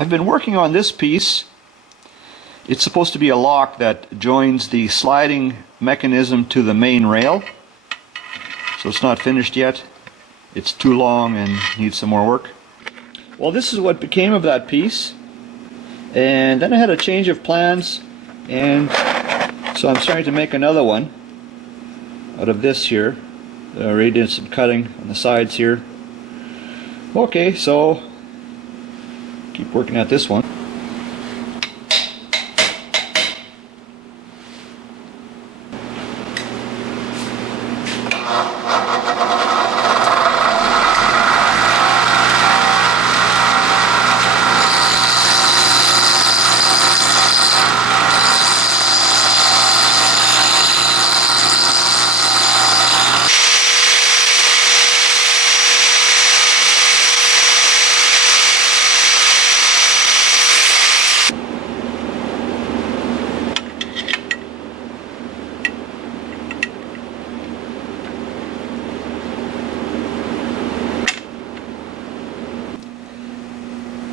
I've been working on this piece. It's supposed to be a lock that joins the sliding mechanism to the main rail. So it's not finished yet. It's too long and needs some more work. Well, this is what became of that piece. And then I had a change of plans, and so I'm starting to make another one out of this here. I already did some cutting on the sides here. Okay, so keep working at this one.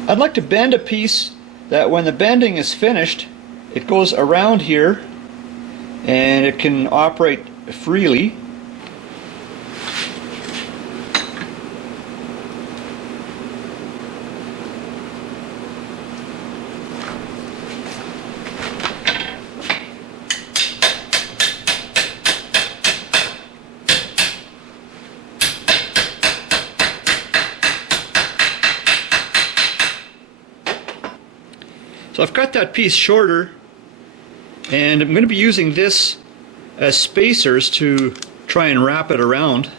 I'd like to bend a piece that when the bending is finished, it goes around here and it can operate freely. So I've got that piece shorter, and I'm going to be using this as spacers to try and wrap it around.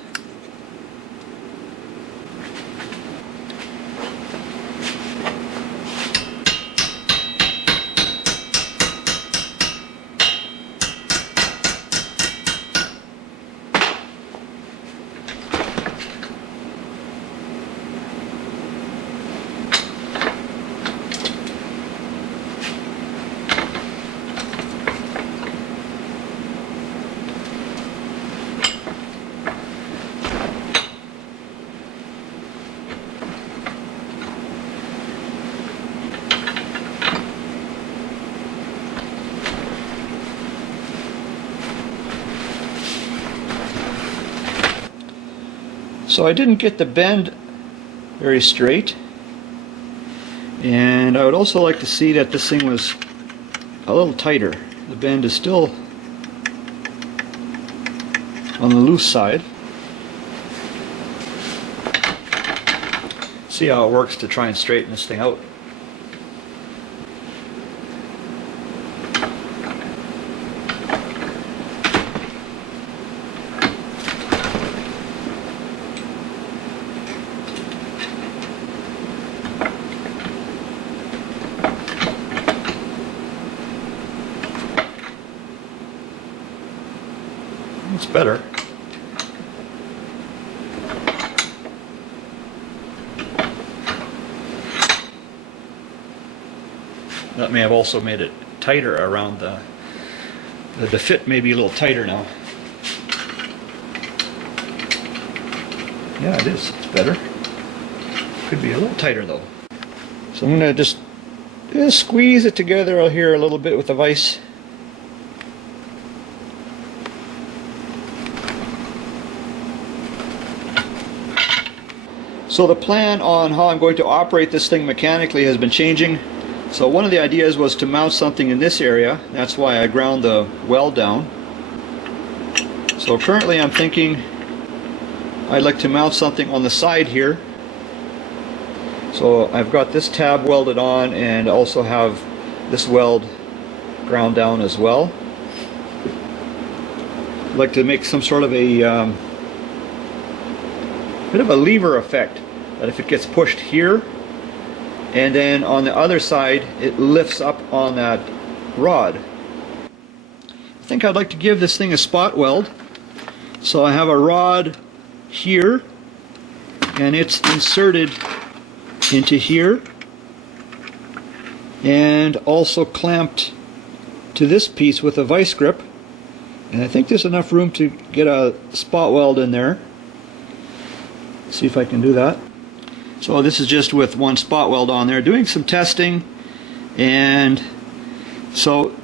So I didn't get the bend very straight, and I would also like to see that this thing was a little tighter. The bend is still on the loose side. See how it works to try and straighten this thing out. It's better. That may have also made it tighter around the fit may be a little tighter now. Yeah, it is. It's better. Could be a little tighter though. So I'm going to just squeeze it together here a little bit with the vise. So the plan on how I'm going to operate this thing mechanically has been changing. So one of the ideas was to mount something in this area. That's why I ground the weld down. So currently I'm thinking I'd like to mount something on the side here. So I've got this tab welded on and also have this weld ground down as well. I'd like to make some sort of a bit of a lever effect, that if it gets pushed here and then on the other side it lifts up on that rod. I think I'd like to give this thing a spot weld. So I have a rod here and it's inserted into here and also clamped to this piece with a vice grip, and I think there's enough room to get a spot weld in there. See if I can do that. So this is just with one spot weld on there, doing some testing. And so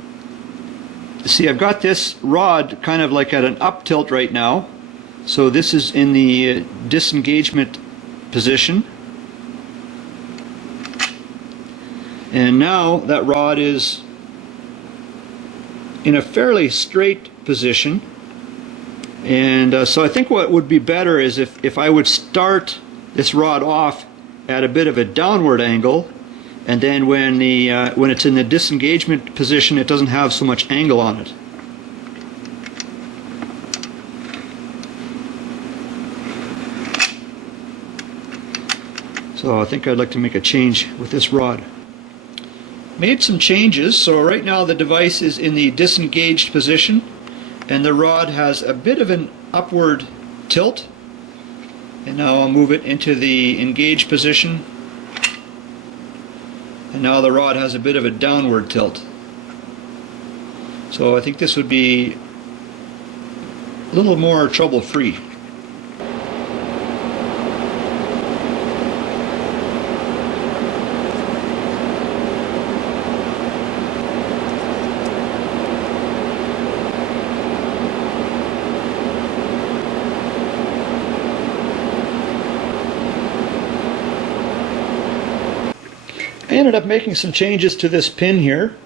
see, I've got this rod kind of like at an up tilt right now. So this is in the disengagement position. And now that rod is in a fairly straight position. And so I think what would be better is if I would start this rod off at a bit of a downward angle, and then when it's in the disengagement position, it doesn't have so much angle on it. So I think I'd like to make a change with this rod. Made some changes. So right now the device is in the disengaged position, and the rod has a bit of an upward tilt. And now I'll move it into the engaged position. And now the rod has a bit of a downward tilt. So I think this would be a little more trouble-free. I ended up making some changes to this pin here.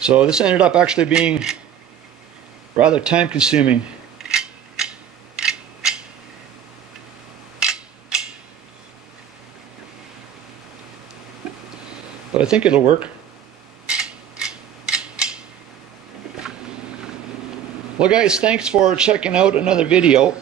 So this ended up actually being rather time consuming. But I think it'll work. Well guys, thanks for checking out another video.